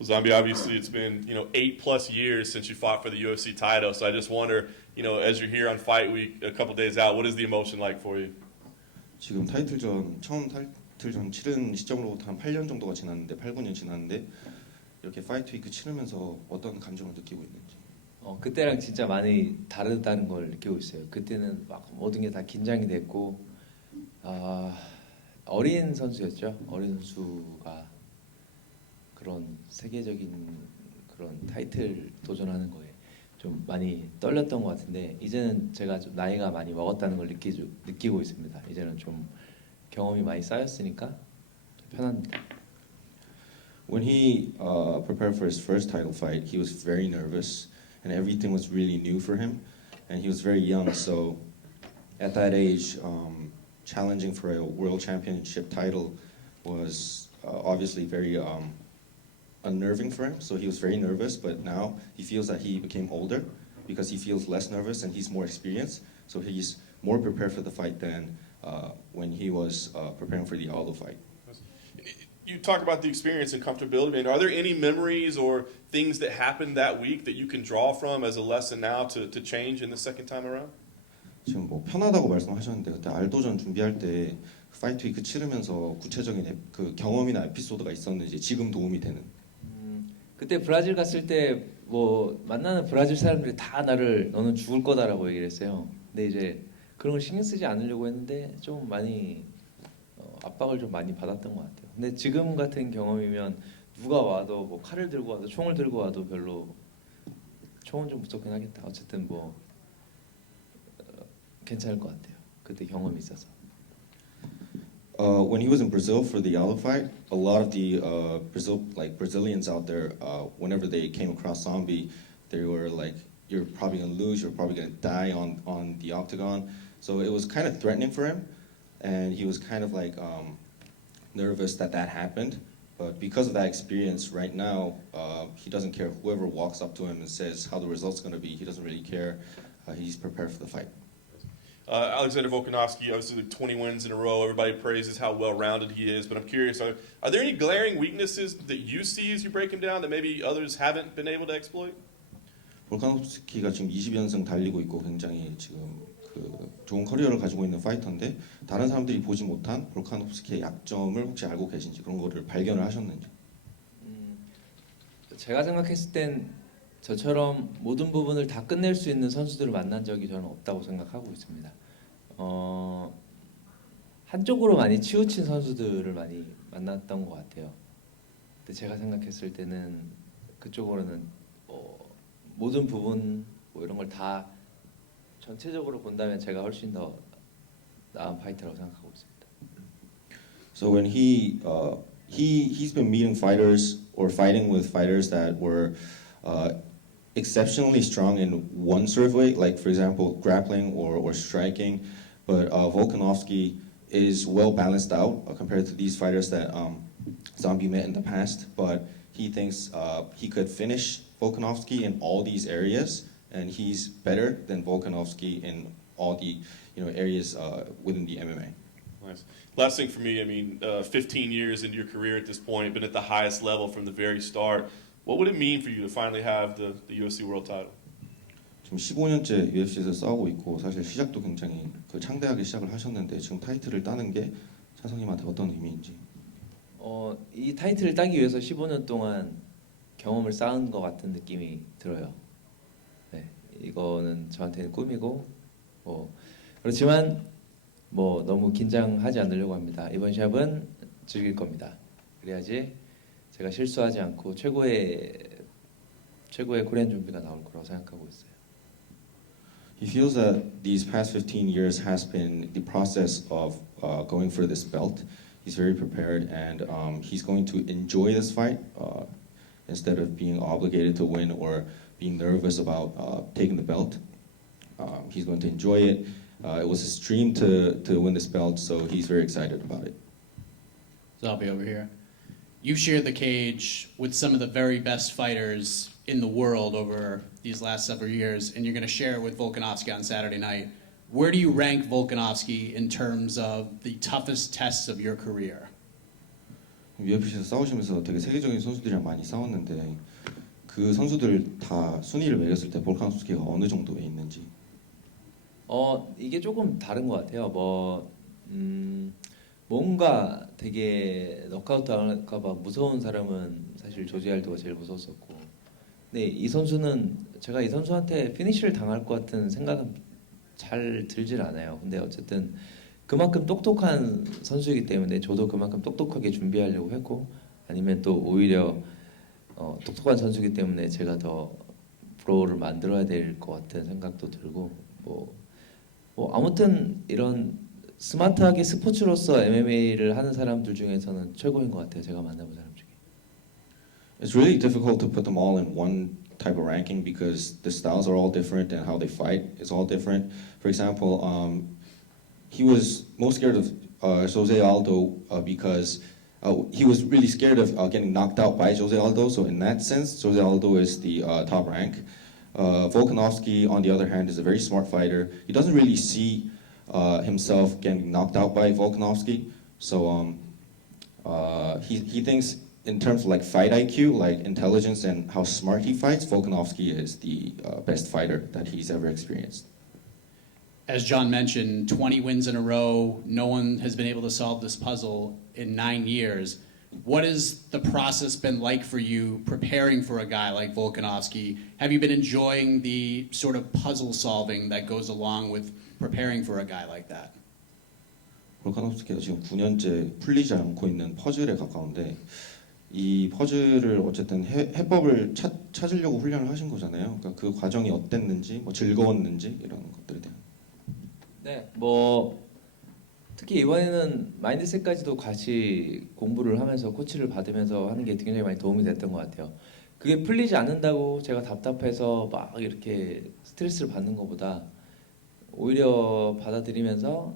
Well, Zombie, obviously it's been 8+ years since you fought for the UFC title. So I just wonder, as you're here on Fight Week, a couple days out, what is the emotion like for you? 지금 처음 타이틀전 치른 시점으로부터 한 8년 정도가 지났는데 8, 9년 지났는데 이렇게 파이트 위크 치르면서 어떤 감정을 느끼고 있는지. 그때랑 진짜 많이 다르다는 걸 느끼고 있어요. 그때는 막 모든 게 다 긴장이 됐고 어린 선수였죠. 어린 선수가 그런 세계적인 그런 타이틀 도전하는 거에 좀 많이 떨렸던 것 같은데 이제는 제가 좀 나이가 많이 먹었다는 걸 느끼고 있습니다. 이제는 좀 경험이 많이 쌓였으니까 편합니다. When he prepared for his first title fight, he was very nervous and everything was really new for him and he was very young, so at that age challenging for a world championship title was obviously very unnerving for him, so he was very nervous, but now he feels that he became older because he feels less nervous and he's more experienced, so he's more prepared for the fight than when he was preparing for the Aldo fight. You talk about the experience and comfortability, and are there any memories or things that happened that week that you can draw from as a lesson now to change in the second time around? 지금 뭐 편하다고 말씀하셨는데 그때 알도전 준비할 때 파이트 위크 치르면서 구체적인 그 경험이나 에피소드가 있었는지 지금 도움이 되는. 그때 브라질 갔을 때 뭐 만나는 브라질 사람들이 다 너는 죽을 거다라고 얘기를 했어요. 근데 이제 그런 걸 신경 쓰지 않으려고 했는데 좀 많이 압박을 좀 많이 받았던 것 같아요. 근데 지금 같은 경험이면 누가 와도 뭐 칼을 들고 와도 총을 들고 와도 별로 총은 좀 무섭긴 하겠다. 어쨌든 뭐 괜찮을 것 같아요. 그때 경험이 있어서. When he was in Brazil for the Aldo fight, a lot of the Brazilians out there, whenever they came across Zombie, they were like, "You're probably gonna lose. You're probably gonna die on the octagon." So it was kind of threatening for him, and he was kind of like nervous that happened. But because of that experience, right now he doesn't care whoever walks up to him and says how the result's gonna be. He doesn't really care. He's prepared for the fight. Alexander Volkanovski, obviously 20 wins in a row. Everybody praises how well-rounded he is, but I'm curious, are there any glaring weaknesses that you see as you break him down that maybe others haven't been able to exploit? 볼카노프스키가 지금 20연승 달리고 있고 굉장히 지금 그 좋은 커리어를 가지고 있는 파이터인데 다른 사람들이 보지 못한 볼카노프스키의 약점을 혹시 알고 계신지 그런 거를 발견을 하셨는지. 제가 생각했을 땐 저처럼 모든 부분을 다 끝낼 수 있는 선수들을 만난 적이 저는 없다고 생각하고 있습니다. 한쪽으로 많이 치우친 선수들을 많이 만났던 것 같아요. 근데 제가 생각했을 때는 그쪽으로는 모든 부분 뭐 이런 걸 다 전체적으로 본다면 제가 훨씬 더 나은 파이터라고 생각하고 있습니다. So when he's been meeting fighters or fighting with fighters that were exceptionally strong in one sort of way, like for example grappling or striking, but Volkanovski is well balanced out compared to these fighters that Zombie met in the past. But he thinks he could finish Volkanovski in all these areas, and he's better than Volkanovski in all the areas within the MMA. Nice. Last thing for me, I mean, 15 years into your career at this point, been at the highest level from the very start. What would it mean for you to finally have the UFC World Title? 지금 15년째 UFC에서 싸우고 있고 사실 시작도 굉장히 창대하게 시작을 하셨는데 지금 타이틀을 따는 게 찬성님한테 어떤 의미인지. 이 타이틀을 따기 위해서 15년 동안 경험을 쌓은 것 같은 느낌이 들어요. 네, 이거는 저한테는 꿈이고 그렇지만 너무 긴장하지 않으려고 합니다. 이번 시합은 즐길 겁니다. 그래야지 제가 실수하지 않고 최고의 코리안 좀비가 나올 거라고 생각하고 있어요. He feels that these past 15 years has been the process of going for this belt. He's very prepared and he's going to enjoy this fight instead of being obligated to win or being nervous about taking the belt. He's going to enjoy it. It was his dream to win this belt, so he's very excited about it. Zombie over here. You've shared the cage with some of the very best fighters in the world over these last several years, and you're going to share it with Volkanovski on Saturday night. Where do you rank Volkanovski in terms of the toughest tests of your career? UFC에서 싸우시면서 되게 세계적인 선수들이랑 많이 싸웠는데 그 선수들 다 순위를 매겼을 때 볼카nov스키가 어느 정도에 있는지. 이게 조금 다른 것 같아요. 뭔가 되게 너카웃 당할까봐 무서운 사람은 사실 조지 알도가 제일 무서웠었고, 근데 이 선수는 제가 이 선수한테 피니쉬를 당할 것 같은 생각은 잘 들질 않아요. 근데 어쨌든 그만큼 똑똑한 선수이기 때문에 저도 그만큼 똑똑하게 준비하려고 했고, 아니면 또 오히려 똑똑한 선수이기 때문에 제가 더 프로를 만들어야 될 것 같은 생각도 들고, 아무튼 이런 스마트하게 스포츠로서 MMA를 하는 사람들 중에서는 최고인 것 같아요. 제가 만나본 사람 중에. It's really difficult to put them all in one type of ranking because the styles are all different and how they fight is all different. For example, he was most scared of Jose Aldo because he was really scared of getting knocked out by Jose Aldo. So in that sense, Jose Aldo is the top rank. Volkanovski, on the other hand, is a very smart fighter. He doesn't really see himself getting knocked out by Volkanovski. So he thinks in terms of like fight IQ, like intelligence and how smart he fights, Volkanovski is the best fighter that he's ever experienced. As John mentioned, 20 wins in a row. No one has been able to solve this puzzle in 9 years. What has the process been like for you preparing for a guy like Volkanovski? Have you been enjoying the sort of puzzle solving that goes along with preparing for a guy like that? 볼카nov스키가 지금 9년째 풀리지 않고 있는 퍼즐에 가까운데 이 퍼즐을 어쨌든 해법을 찾으려고 훈련을 하신 거잖아요. 그러니까 그 과정이 어땠는지, 뭐 즐거웠는지 이런 것들에 대한. 네, 특히 이번에는 마인드셋까지도 같이 공부를 하면서 코치를 받으면서 하는 게 굉장히 많이 도움이 됐던 것 같아요. 그게 풀리지 않는다고 제가 답답해서 막 이렇게 스트레스를 받는 것보다 오히려 받아들이면서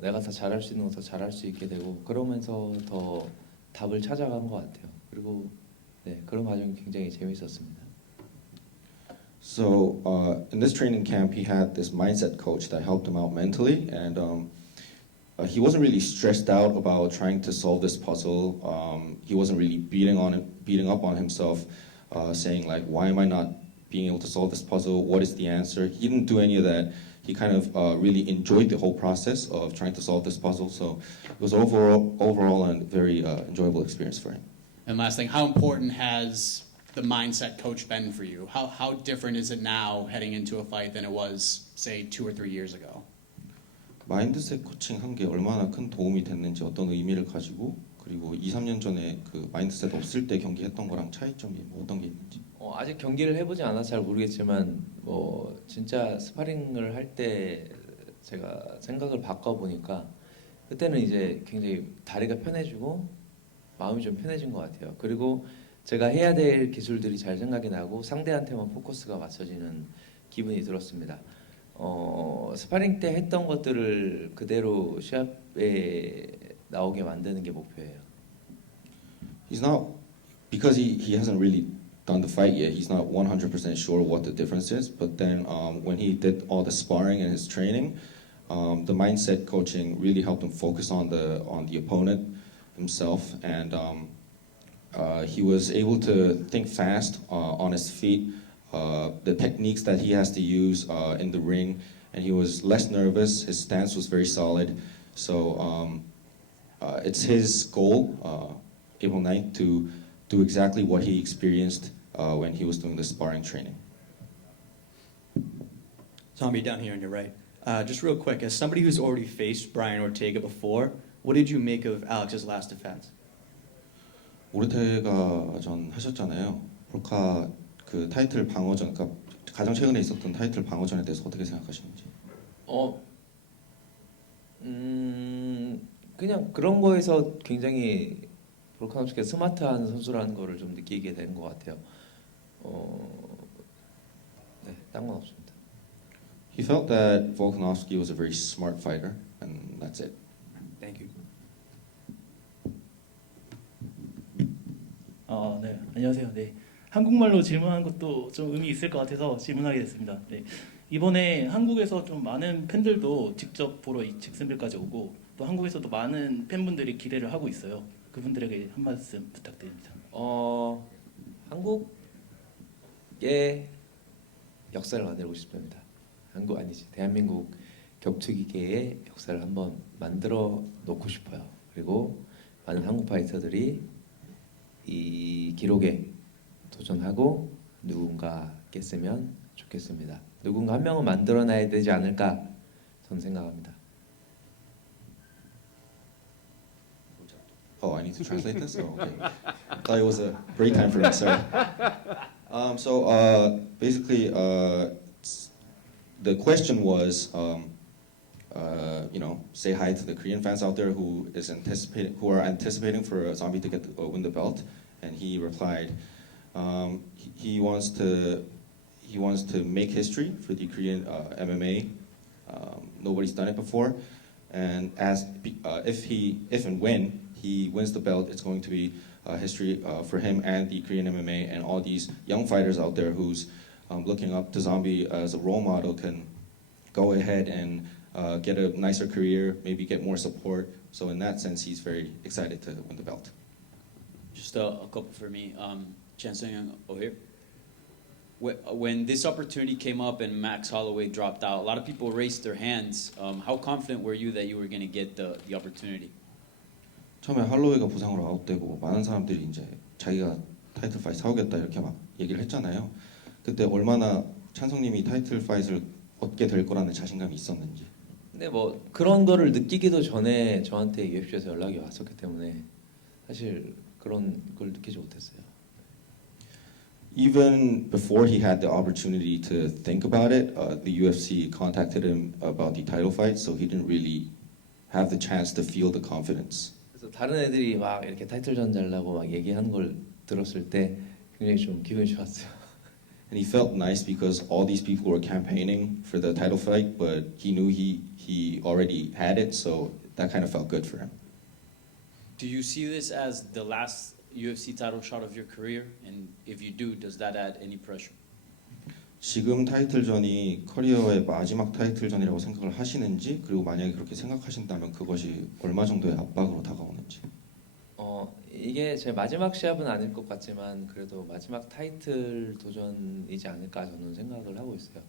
내가 더 잘할 수 있는 거 더 잘할 수 있게 되고 그러면서 더 답을 찾아간 것 같아요. 그리고 그런 과정이 굉장히 재밌었습니다. So in this training camp, he had this mindset coach that helped him out mentally, and he wasn't really stressed out about trying to solve this puzzle. He wasn't really beating up on himself, saying like, "Why am I not being able to solve this puzzle? What is the answer?" He didn't do any of that. He kind of really enjoyed the whole process of trying to solve this puzzle. So it was overall a very enjoyable experience for him. And last thing, how important has the mindset coach been for you? How different is it now heading into a fight than it was, say, 2 or 3 years ago? 마인드셋 코칭 한 게 얼마나 큰 도움이 됐는지 어떤 의미를 가지고 그리고 2, 3년 전에 그 마인드셋 없을 때 경기했던 거랑 차이점이 어떤 게 있는지. 아직 경기를 해보지 않아서 잘 모르겠지만 진짜 스파링을 할 때 제가 생각을 바꿔보니까 그때는 이제 굉장히 다리가 편해지고 마음이 좀 편해진 것 같아요. 그리고 제가 해야 될 기술들이 잘 생각이 나고 상대한테만 포커스가 맞춰지는 기분이 들었습니다. 스파링 때 했던 것들을 그대로 시합에 나오게 만드는 게 목표예요. He's not because he hasn't really done the fight yet. He's not 100% sure what the difference is. But then when he did all the sparring and his training, the mindset coaching really helped him focus on the opponent himself, and he was able to think fast on his feet. The techniques that he has to use in the ring, and he was less nervous. His stance was very solid. So it's his goal, April 9th, to do exactly what he experienced when he was doing the sparring training. Zombie down here on your right. Just real quick, as somebody who's already faced Brian Ortega before, what did you make of Alex's last defense? 오르테가 전 하셨잖아요. 볼카 그 타이틀 방어전, 그러니까 가장 최근에 있었던 타이틀 방어전에 대해서 어떻게 생각하시는지. 그냥 그런 거에서 굉장히 볼카nov스키가 스마트한 선수라는 거를 좀 느끼게 된 것 같아요. 딴 건 없습니다. He felt that Volkanovski was a very smart fighter, and that's it. Thank you. 네, 안녕하세요. 네, 한국말로 질문한 것도 좀 의미 있을 것 같아서 질문하게 됐습니다. 네, 이번에 한국에서 좀 많은 팬들도 직접 보러 이 잭슨빌까지 오고 또 한국에서도 많은 팬분들이 기대를 하고 있어요. 그분들에게 한 말씀 부탁드립니다. 한국의 역사를 만들고 싶습니다. 한국 아니지 대한민국 격투기계의 역사를 한번 만들어 놓고 싶어요. 그리고 많은 한국 파이터들이 이 기록에 도전하고 누군가 깼으면 좋겠습니다. 누군가 한 명은 만들어놔야 되지 않을까 저는 생각합니다. Oh, I need to translate this? Oh, okay. I thought it was a break time for me, sorry. Basically, the question was, say hi to the Korean fans out there who are anticipating for Zombie to win the belt, and he replied, he wants to make history for the Korean MMA. Nobody's done it before, and if and when he wins the belt, it's going to be history for him and the Korean MMA, and all these young fighters out there who's looking up to Zombie as a role model can go ahead and get a nicer career, maybe get more support. So in that sense, he's very excited to win the belt. Just a couple for me. Chan Sung Jung here. When this opportunity came up and Max Holloway dropped out, a lot of people raised their hands. How confident were you that you were going to get the opportunity? 처음에 할로웨이가 부상으로 아웃되고 많은 사람들이 이제 자기가 타이틀 파이트 사오겠다 이렇게 막 얘기를 했잖아요. 그때 얼마나 찬성님이 타이틀 파이트를 얻게 될 거라는 자신감이 있었는지. 근데 뭐 그런 거를 느끼기도 전에 저한테 UFC에서 연락이 왔었기 때문에 사실 그런 걸 느끼지 못했어요. Even before he had the opportunity to think about it, the UFC contacted him about the title fight, so he didn't really have the chance to feel the confidence. 그래서 다른 애들이 막 이렇게 타이틀전 잘라고 막 얘기하는 걸 들었을 때 굉장히 좀 기분이 좋았어요. And he felt nice because all these people were campaigning for the title fight, but he knew he already had it, so that kind of felt good for him. Do you see this as the last UFC title shot of your career? And if you do, does that add any pressure? 지금 타이틀전이 커리어의 마지막 타이틀전이라고 생각을 하시는지, 그리고 만약에 그렇게 생각하신다면 그것이 얼마 정도의 압박으로 다가오는지. 이게 제 마지막 시합은 아닐 것 같지만 그래도 마지막 타이틀 도전이지 않을까 저는 생각을 하고 있어요.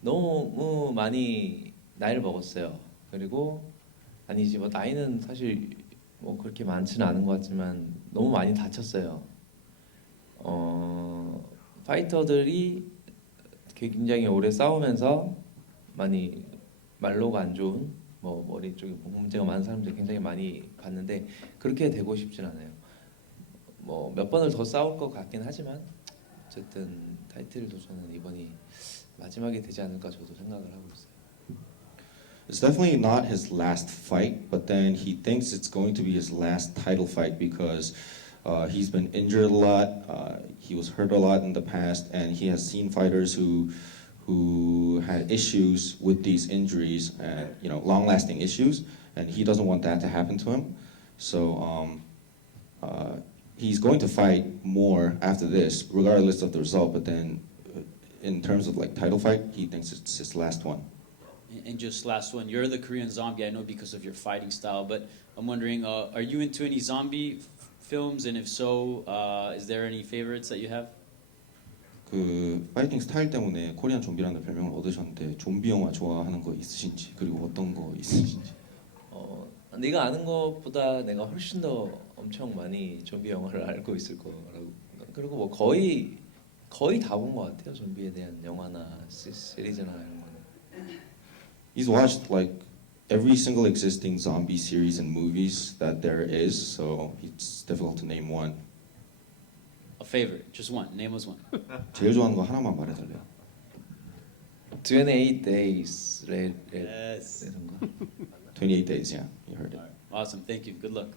너무 많이 나이를 먹었어요. 그리고 아니지 뭐 나이는 사실 뭐 그렇게 많지는 않은 것 같지만 너무 많이 다쳤어요. 파이터들이 굉장히 오래 싸우면서 많이 말로가 안 좋은 뭐 머리 쪽에 문제가 많은 사람들 굉장히 많이 봤는데 그렇게 되고 싶진 않아요. 뭐 몇 번을 더 싸울 것 같긴 하지만 어쨌든 타이틀 도전은 이번이 마지막이 되지 않을까 저도 생각을 하고 있어요. It's definitely not his last fight, but then he thinks it's going to be his last title fight because he's been injured a lot. He was hurt a lot in the past, and he has seen fighters who had issues with these injuries and long-lasting issues, and he doesn't want that to happen to him. So he's going to fight more after this, regardless of the result. But then, in terms of like title fight, he thinks it's his last one. And just last one, you're the Korean Zombie, I know because of your fighting style, but I'm wondering, are you into any zombie films? And if so, is there any favorites that you have? 그 파이팅 스타일 때문에 코리안 좀비라는 별명을 얻으셨는데 좀비 영화 좋아하는 거 있으신지, 그리고 어떤 거 있으신지. 네가 아는 것보다 내가 훨씬 더 엄청 많이 좀비 영화를 알고 있을 거라고. 그리고 뭐 거의 다 본 것 같아요. 좀비에 대한 영화나 시리즈나 이런 거는. He's watched like every single existing zombie series and movies that there is, so it's difficult to name one. A favorite, just one, name us one. 제일 좋아하는 거 하나만 말해달래요. 28 Days Yes. 이런 거. 28 Days, yeah, you heard it. All right. Awesome, thank you, good luck.